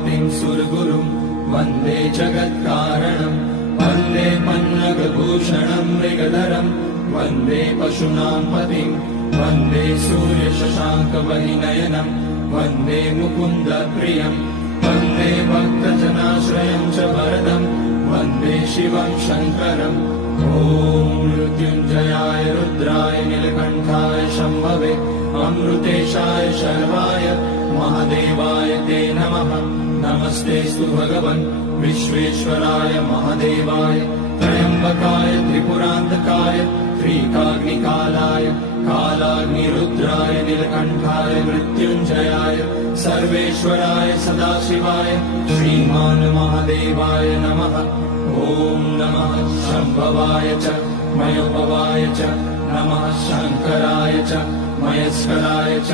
पतिं सुरगुरुं वन्दे जगत्कारणं वन्दे पन्नगभूषणं मृगधरं वन्दे पशूनां पतिं वन्दे सूर्यशशाङ्कवहिनयनं वन्दे मुकुन्दप्रियं वन्दे भक्तजनाश्रयं च वरदं वन्दे शिवं शङ्करम् ॐ मृत्युञ्जयाय रुद्राय नीलकण्ठाय शम्भवे अमृतेशाय शर्वाय महादेवाय ते नमः। नमस्तेऽस्तु भगवन् विश्वेश्वराय महादेवाय त्र्यम्बकाय त्रिपुरान्तकाय त्रिकाग्निकालाय कालाग्निरुद्राय नीलकण्ठाय मृत्युञ्जयाय सर्वेश्वराय सदाशिवाय श्रीमान् महादेवाय नमः। ॐ नमः शम्भवाय च मयोपवाय च नमः शङ्कराय च मयस्कराय च